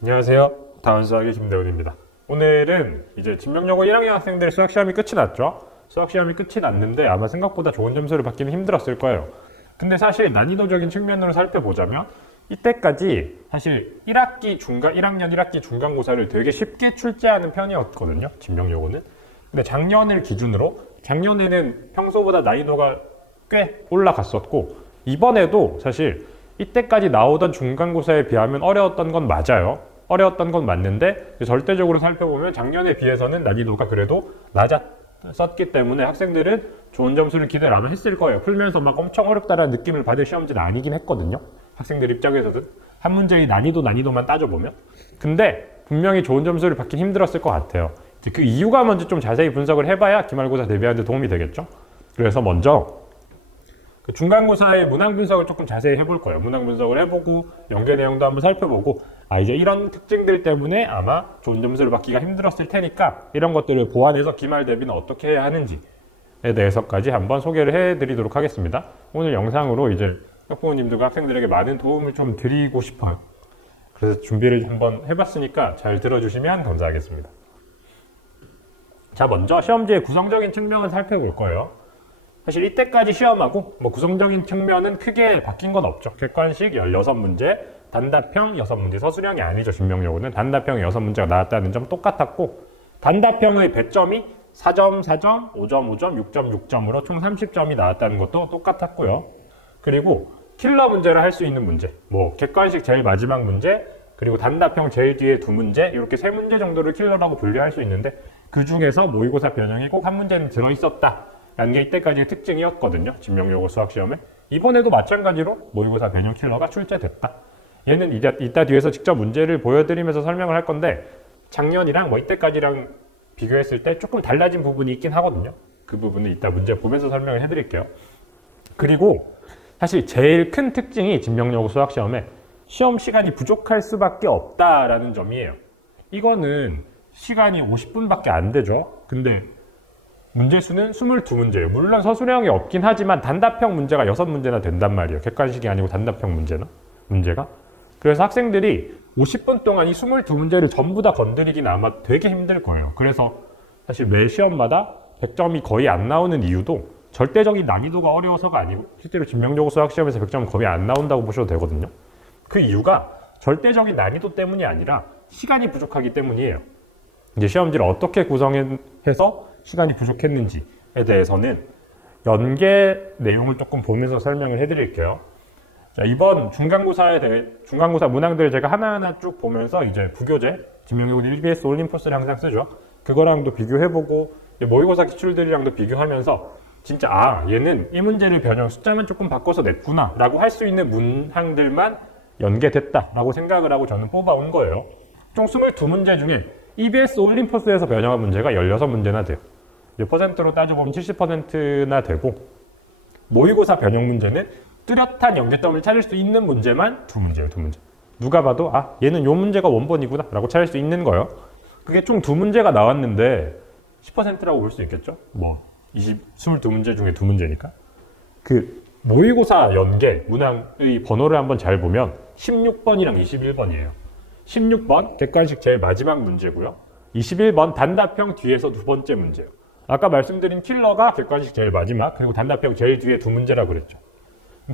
안녕하세요. 다운수학의 김대훈입니다. 오늘은 이제 진명여고 1학년 학생들 수학시험이 끝이 났죠. 수학시험이 끝이 났는데 아마 생각보다 좋은 점수를 받기는 힘들었을 거예요. 근데 사실 난이도적인 측면으로 살펴보자면 이때까지 사실 1학년 1학기 중간고사를 되게 쉽게 출제하는 편이었거든요. 진명여고는. 근데 작년을 기준으로 작년에는 평소보다 난이도가 꽤 올라갔었고 이번에도 사실 이때까지 나오던 중간고사에 비하면 어려웠던 건 맞아요. 어려웠던 건 맞는데 절대적으로 살펴보면 작년에 비해서는 난이도가 그래도 낮았었기 때문에 학생들은 좋은 점수를 기대를 아마 했을 거예요. 풀면서 막 엄청 어렵다라는 느낌을 받을 시험지는 아니긴 했거든요. 학생들 입장에서는 한 문제의 난이도만 따져보면. 근데 분명히 좋은 점수를 받긴 힘들었을 것 같아요. 그 이유가 뭔지 좀 자세히 분석을 해봐야 기말고사 대비하는 데 도움이 되겠죠. 그래서 먼저 중간고사의 문항 분석을 조금 자세히 해볼 거예요. 문항 분석을 해보고 연계 내용도 한번 살펴보고 이제 이런 특징들 때문에 아마 좋은 점수를 받기가 힘들었을 테니까 이런 것들을 보완해서 기말 대비는 어떻게 해야 하는지에 대해서까지 한번 소개를 해드리도록 하겠습니다. 오늘 영상으로 이제 학부모님들과 학생들에게 많은 도움을 좀 드리고 싶어요. 그래서 준비를 한번 해봤으니까 잘 들어주시면 감사하겠습니다. 자, 먼저 시험지의 구성적인 측면을 살펴볼 거예요. 사실 이때까지 시험하고 구성적인 측면은 크게 바뀐 건 없죠. 객관식 16문제, 단답형 6문제, 서술형이 아니죠. 진명여고는 단답형 6문제가 나왔다는 점 똑같았고 단답형의 배점이 4점, 4점, 5점, 5점, 6점, 6점으로 총 30점이 나왔다는 것도 똑같았고요. 그리고 킬러 문제를 할 수 있는 문제, 객관식 제일 마지막 문제, 그리고 단답형 제일 뒤에 2문제, 이렇게 3문제 정도를 킬러라고 분류할 수 있는데 그 중에서 모의고사 변형이 꼭 한 문제는 들어있었다 라는 게 이때까지의 특징이었거든요. 진명여고 수학시험에. 이번에도 마찬가지로 모의고사 변형 킬러가 출제됐다. 얘는 이따 뒤에서 직접 문제를 보여드리면서 설명을 할 건데 작년이랑 이때까지랑 비교했을 때 조금 달라진 부분이 있긴 하거든요. 그 부분은 이따 문제 보면서 설명을 해드릴게요. 그리고 사실 제일 큰 특징이 진명여고 수학시험에 시험 시간이 부족할 수밖에 없다라는 점이에요. 이거는 시간이 50분밖에 안 되죠. 근데 문제 수는 22문제예요. 물론 서술형이 없긴 하지만 단답형 문제가 6문제나 된단 말이에요. 객관식이 아니고 단답형 문제가. 그래서 학생들이 50분 동안 이 22문제를 전부 다 건드리기는 아마 되게 힘들 거예요. 그래서 사실 매 시험마다 100점이 거의 안 나오는 이유도 절대적인 난이도가 어려워서가 아니고 실제로 진명여고 수학시험에서 100점은 거의 안 나온다고 보셔도 되거든요. 그 이유가 절대적인 난이도 때문이 아니라 시간이 부족하기 때문이에요. 이제 시험지를 어떻게 구성해서 시간이 부족했는지에 대해서는 연계 내용을 조금 보면서 설명을 해드릴게요. 자, 이번 중간고사 문항들을 제가 하나하나 쭉 보면서 이제 부교재, 진명여고 EBS 올림포스를 항상 쓰죠. 그거랑도 비교해보고 모의고사 기출들이랑도 비교하면서 진짜 얘는 이 문제를 변형 숫자만 조금 바꿔서 냈구나 라고 할 수 있는 문항들만 연계됐다 라고 생각을 하고 저는 뽑아온 거예요. 총 22문제 중에 EBS 올림포스에서 변형한 문제가 16문제나 돼요. 퍼센트로 따져보면 70%나 되고 모의고사 변형 문제는 뚜렷한 연계점을 찾을 수 있는 문제만 2문제예요. 2문제. 누가 봐도 얘는 요 문제가 원본이구나 라고 찾을 수 있는 거예요. 그게 총 2문제가 나왔는데 10%라고 볼 수 있겠죠? 22문제 중에 2문제니까. 그 모의고사 연계 문항의 번호를 한번 잘 보면 16번이랑 21번이에요. 16번 객관식 제일 마지막 문제고요. 21번 단답형 뒤에서 2번째 문제예요. 아까 말씀드린 킬러가 객관식 제일 마지막, 그리고 단답형 제일 뒤에 2문제라고 그랬죠.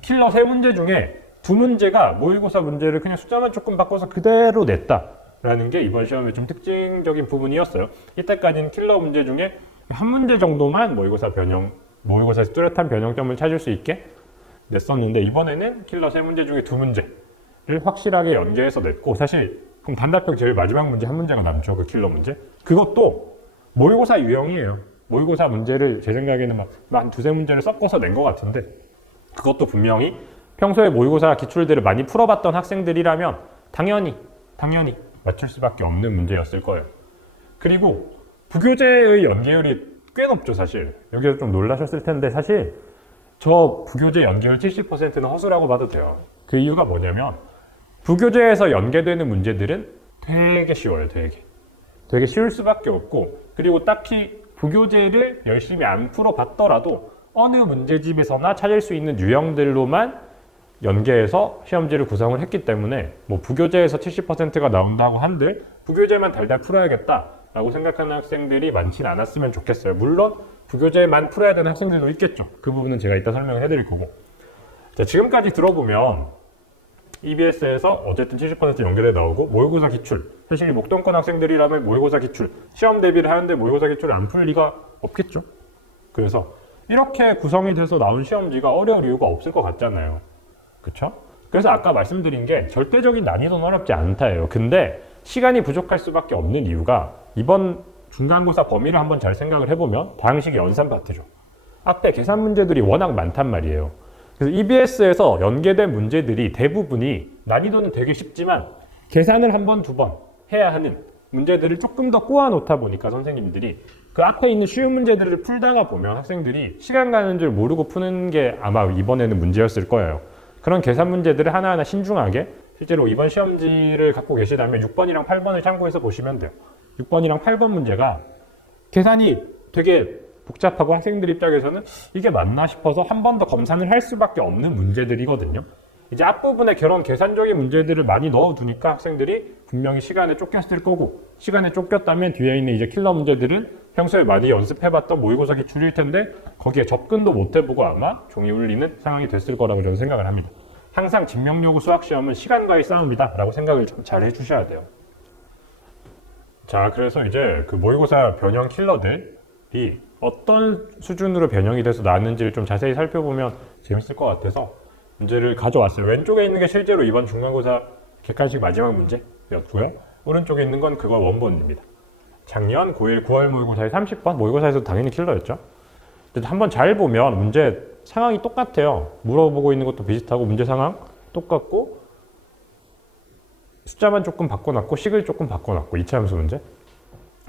킬러 3문제 중에 2문제가 모의고사 문제를 그냥 숫자만 조금 바꿔서 그대로 냈다라는 게 이번 시험의 좀 특징적인 부분이었어요. 이때까지는 킬러 문제 중에 한 문제 정도만 모의고사에서 뚜렷한 변형점을 찾을 수 있게 냈었는데 이번에는 킬러 3문제 중에 2문제를 확실하게 연계해서 냈고, 사실 그럼 단답형 제일 마지막 문제 한 문제가 남죠. 그 킬러 문제. 그것도 모의고사 유형이에요. 모의고사 문제를 제 생각에는 한 2-3문제를 섞어서 낸 것 같은데 그것도 분명히 평소에 모의고사 기출들을 많이 풀어봤던 학생들이라면 당연히 맞출 수밖에 없는 문제였을 거예요. 그리고 부교재의 연계율이 꽤 높죠. 사실 여기서 좀 놀라셨을 텐데 사실 저 부교재 연계율 70%는 허수라고 봐도 돼요. 그 이유가 뭐냐면 부교재에서 연계되는 문제들은 되게 쉬워요. 되게 쉬울 수밖에 없고, 그리고 딱히 부교재를 열심히 안 풀어봤더라도 어느 문제집에서나 찾을 수 있는 유형들로만 연계해서 시험지를 구성을 했기 때문에 뭐 부교재에서 70%가 나온다고 한들 부교재만 달달 풀어야겠다라고 생각하는 학생들이 많진 않았으면 좋겠어요. 물론 부교재만 풀어야 되는 학생들도 있겠죠. 그 부분은 제가 이따 설명을 해드릴 거고. 자, 지금까지 들어보면 EBS에서 어쨌든 70% 연결해 나오고 모의고사 기출, 사실 목동권 학생들이라면 모의고사 기출, 시험 대비를 하는데 모의고사 기출을 안 풀 리가 없겠죠. 그래서 이렇게 구성이 돼서 나온 시험지가 어려울 이유가 없을 것 같잖아요. 그쵸? 그래서 아까 말씀드린 게 절대적인 난이도는 어렵지 않다예요. 근데 시간이 부족할 수밖에 없는 이유가 이번 중간고사 범위를 한번 잘 생각을 해보면 다항식 연산 파트죠. 앞에 계산 문제들이 워낙 많단 말이에요. 그래서 EBS에서 연계된 문제들이 대부분이 난이도는 되게 쉽지만 계산을 한 번, 두 번 해야 하는 문제들을 조금 더 꼬아 놓다 보니까 선생님들이 그 앞에 있는 쉬운 문제들을 풀다가 보면 학생들이 시간 가는 줄 모르고 푸는 게 아마 이번에는 문제였을 거예요. 그런 계산 문제들을 하나하나 신중하게 실제로 이번 시험지를 갖고 계시다면 6번이랑 8번을 참고해서 보시면 돼요. 6번이랑 8번 문제가 계산이 되게 복잡하고 학생들 입장에서는 이게 맞나 싶어서 한 번 더 검사를 할 수밖에 없는 문제들이거든요. 이제 앞부분에 그런 계산적인 문제들을 많이 넣어두니까 학생들이 분명히 시간에 쫓겼을 거고, 시간에 쫓겼다면 뒤에 있는 이제 킬러 문제들은 평소에 많이 연습해봤던 모의고사 기출일 텐데 거기에 접근도 못 해보고 아마 종이 울리는 상황이 됐을 거라고 저는 생각을 합니다. 항상 진명요구 수학시험은 시간과의 싸움이다 라고 생각을 좀 잘 해주셔야 돼요. 자, 그래서 이제 그 모의고사 변형 킬러들이 어떤 수준으로 변형이 돼서 나왔는지를 좀 자세히 살펴보면 재밌을 것 같아서 문제를 가져왔어요. 왼쪽에 있는 게 실제로 이번 중간고사 객관식 마지막 문제였고요. 오른쪽에 있는 건 그거 원본입니다. 작년 9일 9월 모의고사의 30번, 모의고사에서도 당연히 킬러였죠. 한번 잘 보면 문제 상황이 똑같아요. 물어보고 있는 것도 비슷하고 문제 상황 똑같고 숫자만 조금 바꿔놨고 식을 조금 바꿔놨고 2차 함수 문제.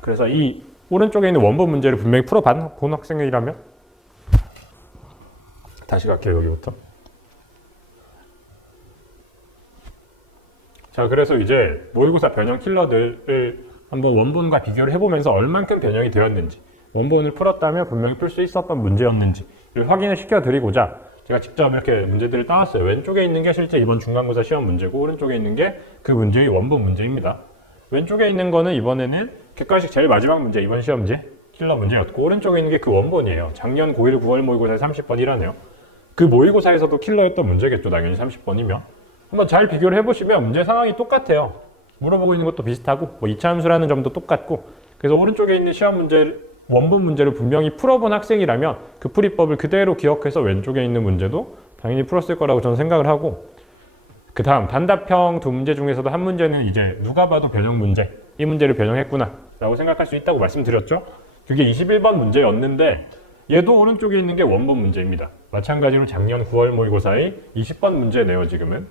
그래서 이 오른쪽에 있는 원본 문제를 분명히 풀어본 학생이라면 다시 갈게요. 여기부터. 자, 그래서 이제 모의고사 변형 킬러들을 한번 원본과 비교를 해보면서 얼만큼 변형이 되었는지, 원본을 풀었다면 분명히 풀 수 있었던 문제였는지를 확인을 시켜드리고자 제가 직접 이렇게 문제들을 따왔어요. 왼쪽에 있는 게 실제 이번 중간고사 시험 문제고 오른쪽에 있는 게 그 문제의 원본 문제입니다. 왼쪽에 있는 거는 이번에는 객관식 제일 마지막 문제, 이번 시험지 킬러 문제였고 오른쪽에 있는 게 그 원본이에요. 작년 9일 9월 모의고사에 30번이라네요. 그 모의고사에서도 킬러였던 문제겠죠. 당연히 30번이면. 한번 잘 비교를 해보시면 문제 상황이 똑같아요. 물어보고 있는 것도 비슷하고 뭐 2차 함수라는 점도 똑같고 그래서 오른쪽에 있는 시험 문제 원본 문제를 분명히 풀어본 학생이라면 그 풀이법을 그대로 기억해서 왼쪽에 있는 문제도 당연히 풀었을 거라고 저는 생각을 하고 그 다음 단답형 두 문제 중에서도 한 문제는 이제 누가 봐도 변형 문제 이 문제를 변형했구나 라고 생각할 수 있다고 말씀드렸죠. 그게 21번 문제였는데 얘도 오른쪽에 있는 게 원본 문제입니다. 마찬가지로 작년 9월 모의고사의 20번 문제네요. 지금은.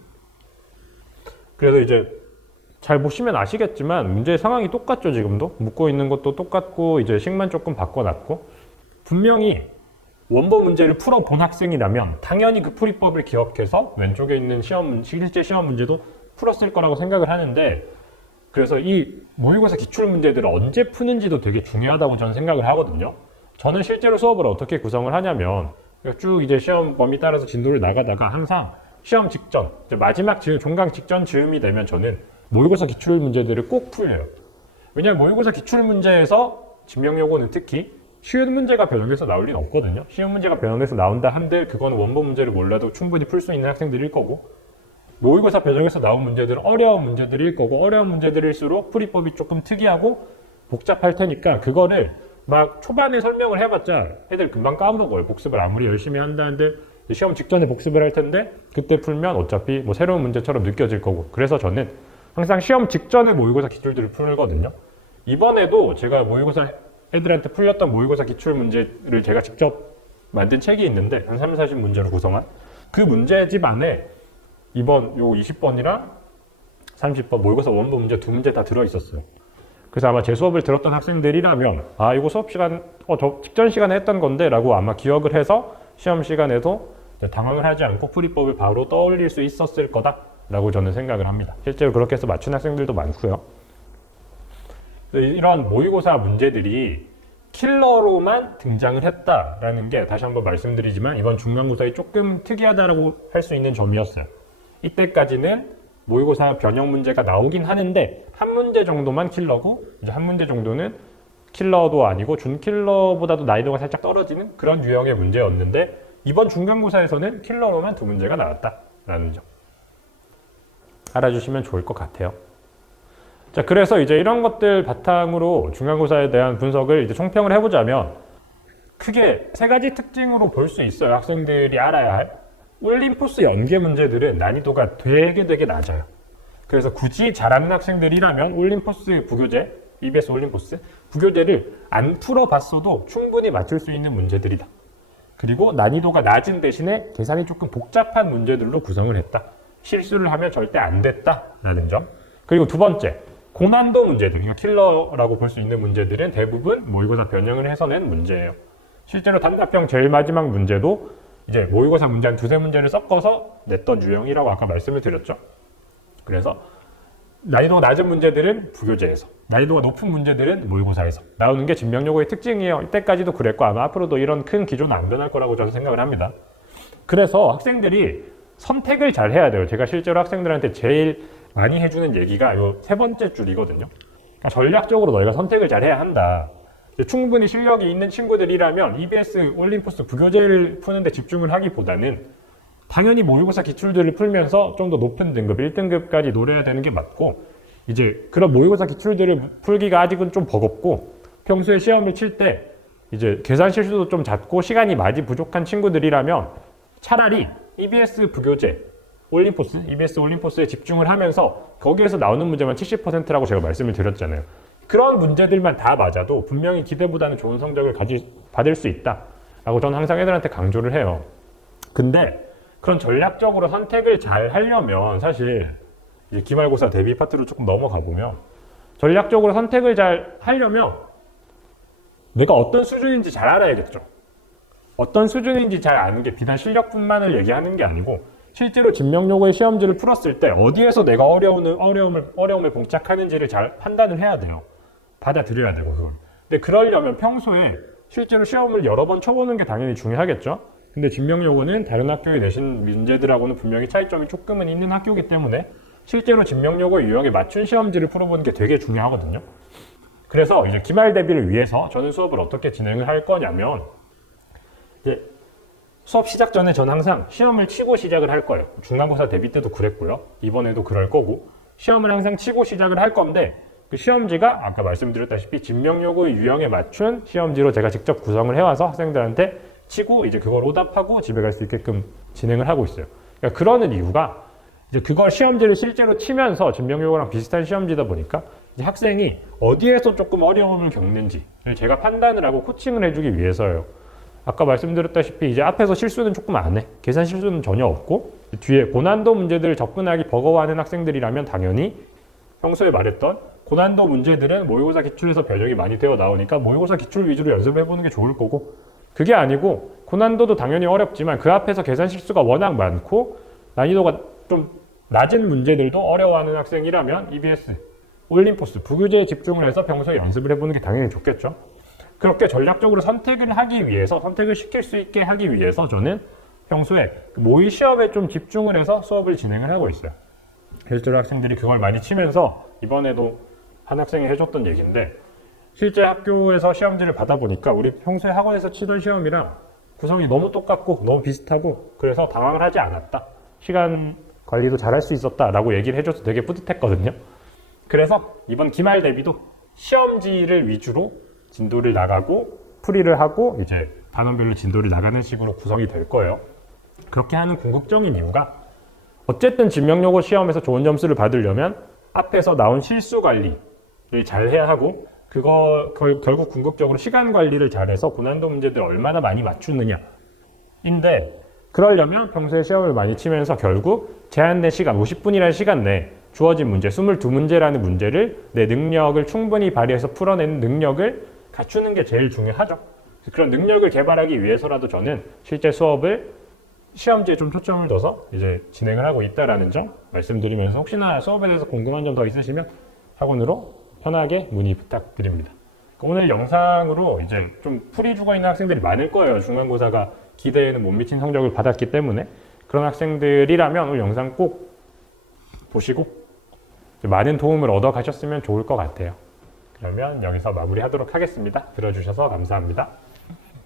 그래서 이제 잘 보시면 아시겠지만 문제 상황이 똑같죠. 지금도 묶고 있는 것도 똑같고 이제 식만 조금 바꿔놨고 분명히 원본 문제를 풀어본 학생이라면 당연히 그 풀이법을 기억해서 왼쪽에 있는 실제 시험 문제도 풀었을 거라고 생각을 하는데 그래서 이 모의고사 기출 문제들을 언제 푸는지도 되게 중요하다고 저는 생각을 하거든요. 저는 실제로 수업을 어떻게 구성을 하냐면 쭉 이제 시험 범위 따라서 진도를 나가다가 항상 시험 직전, 마지막 종강 직전 즈음이 되면 저는 모의고사 기출 문제들을 꼭 풀려요. 왜냐하면 모의고사 기출 문제에서 진명요구는 특히 쉬운 문제가 변형돼서 나올 리는 없거든요. 쉬운 문제가 변형돼서 나온다 한들 그건 원본 문제를 몰라도 충분히 풀 수 있는 학생들일 거고 모의고사 변형에서 나온 문제들은 어려운 문제들일 거고 어려운 문제들일수록 풀이법이 조금 특이하고 복잡할 테니까 그거를 막 초반에 설명을 해봤자 애들 금방 까먹어요. 복습을 아무리 열심히 한다는데 시험 직전에 복습을 할 텐데 그때 풀면 어차피 뭐 새로운 문제처럼 느껴질 거고 그래서 저는 항상 시험 직전에 모의고사 기출들을 풀거든요. 이번에도 제가 모의고사 애들한테 풀렸던 모의고사 기출 문제를 제가 직접 만든 책이 있는데 한 3, 40문제로 구성한 그 문제집 안에 이번 요 20번이랑 30번 모의고사 원본 문제 두 문제 다 들어있었어요. 그래서 아마 제 수업을 들었던 학생들이라면 아 이거 수업 시간 저 직전 시간에 했던 건데 라고 아마 기억을 해서 시험 시간에도 당황을 하지 않고 풀이법을 바로 떠올릴 수 있었을 거다 라고 저는 생각을 합니다. 실제로 그렇게 해서 맞춘 학생들도 많고요. 이런 모의고사 문제들이 킬러로만 등장을 했다라는 게 다시 한번 말씀드리지만 이번 중간고사에 조금 특이하다라고 할 수 있는 점이었어요. 이때까지는 모의고사 변형 문제가 나오긴 하는데 한 문제 정도만 킬러고 이제 한 문제 정도는 킬러도 아니고 준킬러보다도 난이도가 살짝 떨어지는 그런 유형의 문제였는데 이번 중간고사에서는 킬러로만 두 문제가 나왔다라는 점 알아주시면 좋을 것 같아요. 자, 그래서 이제 이런 것들 바탕으로 중간고사에 대한 분석을 이제 총평을 해보자면 크게 세 가지 특징으로 볼 수 있어요. 학생들이 알아야 할 올림포스 연계 문제들은 난이도가 되게 낮아요. 그래서 굳이 잘하는 학생들이라면 올림포스 부교재, EBS 올림포스 부교재를 안 풀어봤어도 충분히 맞출 수 있는 문제들이다. 그리고 난이도가 낮은 대신에 계산이 조금 복잡한 문제들로 구성을 했다. 실수를 하면 절대 안 됐다라는 점. 그리고 두 번째, 고난도 문제들, 그러니까 킬러라고 볼 수 있는 문제들은 대부분 모의고사 변형을 해서 낸 문제예요. 실제로 단답형 제일 마지막 문제도 이제 모의고사 문제 한 두세 문제를 섞어서 냈던 유형이라고 아까 말씀을 드렸죠. 그래서 난이도가 낮은 문제들은 부교재에서, 난이도가 높은 문제들은 모의고사에서 나오는 게 진명요구의 특징이에요. 이때까지도 그랬고 아마 앞으로도 이런 큰 기조는 안 변할 거라고 저는 생각을 합니다. 그래서 학생들이 선택을 잘 해야 돼요. 제가 실제로 학생들한테 제일 많이 해주는 얘기가 이 세 번째 줄이거든요. 그러니까 전략적으로 너희가 선택을 잘 해야 한다. 충분히 실력이 있는 친구들이라면 EBS 올림포스 부교재를 푸는데 집중을 하기보다는 당연히 모의고사 기출들을 풀면서 좀 더 높은 등급, 1등급까지 노려야 되는 게 맞고 이제 그런 모의고사 기출들을 풀기가 아직은 좀 버겁고 평소에 시험을 칠 때 이제 계산 실수도 좀 잦고 시간이 많이 부족한 친구들이라면 차라리 EBS 부교재, 올림포스, EBS 올림포스에 집중을 하면서 거기에서 나오는 문제만 70%라고 제가 말씀을 드렸잖아요. 그런 문제들만 다 맞아도 분명히 기대보다는 좋은 성적을 받을 수 있다라고 저는 항상 애들한테 강조를 해요. 근데 그런 전략적으로 선택을 잘 하려면 사실 이제 기말고사 대비 파트로 조금 넘어가 보면 전략적으로 선택을 잘 하려면 내가 어떤 수준인지 잘 알아야겠죠. 어떤 수준인지 잘 아는 게 비단 실력뿐만을 얘기하는 게 아니고 실제로 진명요구의 시험지를 풀었을 때 어디에서 내가 어려움을 봉착하는지를 잘 판단을 해야 돼요. 받아들여야 되고 그걸. 근데 그러려면 평소에 실제로 시험을 여러 번 쳐보는 게 당연히 중요하겠죠. 근데 진명요구는 다른 학교에 내신 문제들하고는 분명히 차이점이 조금은 있는 학교이기 때문에 실제로 진명요구 유형에 맞춘 시험지를 풀어보는 게 되게 중요하거든요. 그래서 이제 기말 대비를 위해서 저는 수업을 어떻게 진행을 할 거냐면 이제 수업 시작 전에 저는 항상 시험을 치고 시작을 할 거예요. 중간고사 대비 때도 그랬고요. 이번에도 그럴 거고 시험을 항상 치고 시작을 할 건데 그 시험지가 아까 말씀드렸다시피 진명요구 유형에 맞춘 시험지로 제가 직접 구성을 해와서 학생들한테 치고 이제 그걸 오답하고 집에 갈 수 있게끔 진행을 하고 있어요. 그러니까 그러는 이유가 이제 그걸 시험지를 실제로 치면서 진명요구랑 비슷한 시험지다 보니까 이제 학생이 어디에서 조금 어려움을 겪는지 제가 판단을 하고 코칭을 해주기 위해서예요. 아까 말씀드렸다시피 이제 앞에서 실수는 조금 안 해. 계산 실수는 전혀 없고 뒤에 고난도 문제들을 접근하기 버거워하는 학생들이라면 당연히 평소에 말했던 고난도 문제들은 모의고사 기출에서 변형이 많이 되어 나오니까 모의고사 기출 위주로 연습해보는 게 좋을 거고 그게 아니고 고난도도 당연히 어렵지만 그 앞에서 계산 실수가 워낙 많고 난이도가 좀 낮은 문제들도 어려워하는 학생이라면 EBS, 올림포스, 부교재에 집중을 해서 평소에 연습을 해보는 게 당연히 좋겠죠. 그렇게 전략적으로 선택을 하기 위해서, 선택을 시킬 수 있게 하기 위해서 저는 평소에 모의 시험에 좀 집중을 해서 수업을 진행을 하고 있어요. 실제로 학생들이 그걸 많이 치면서 이번에도 한 학생이 해줬던 얘기인데 실제 학교에서 시험지를 받아보니까 우리 평소에 학원에서 치던 시험이랑 구성이 너무 똑같고 너무 비슷하고 그래서 당황을 하지 않았다. 시간 관리도 잘할 수 있었다라고 얘기를 해줘서 되게 뿌듯했거든요. 그래서 이번 기말 대비도 시험지를 위주로 진도를 나가고 풀이를 하고 이제 단원별로 진도를 나가는 식으로 구성이 될 거예요. 그렇게 하는 궁극적인 이유가 어쨌든 진명요구 시험에서 좋은 점수를 받으려면 앞에서 나온 실수 관리를 잘 해야 하고 그거 결국 궁극적으로 시간 관리를 잘해서 고난도 문제들을 얼마나 많이 맞추느냐인데 그러려면 평소에 시험을 많이 치면서 결국 제한 내 시간 50분이라는 시간 내에 주어진 문제 22문제라는 문제를 내 능력을 충분히 발휘해서 풀어내는 능력을 갖추는 게 제일 중요하죠. 그런 능력을 개발하기 위해서라도 저는 실제 수업을 시험지에 좀 초점을 둬서 이제 진행을 하고 있다라는 점 말씀드리면서 혹시나 수업에 대해서 궁금한 점 더 있으시면 학원으로 편하게 문의 부탁드립니다. 오늘 영상으로 이제 좀 풀이 죽어 있는 학생들이 많을 거예요. 중간고사가 기대에는 못 미친 성적을 받았기 때문에 그런 학생들이라면 오늘 영상 꼭 보시고 많은 도움을 얻어 가셨으면 좋을 것 같아요. 그러면 여기서 마무리하도록 하겠습니다. 들어주셔서 감사합니다.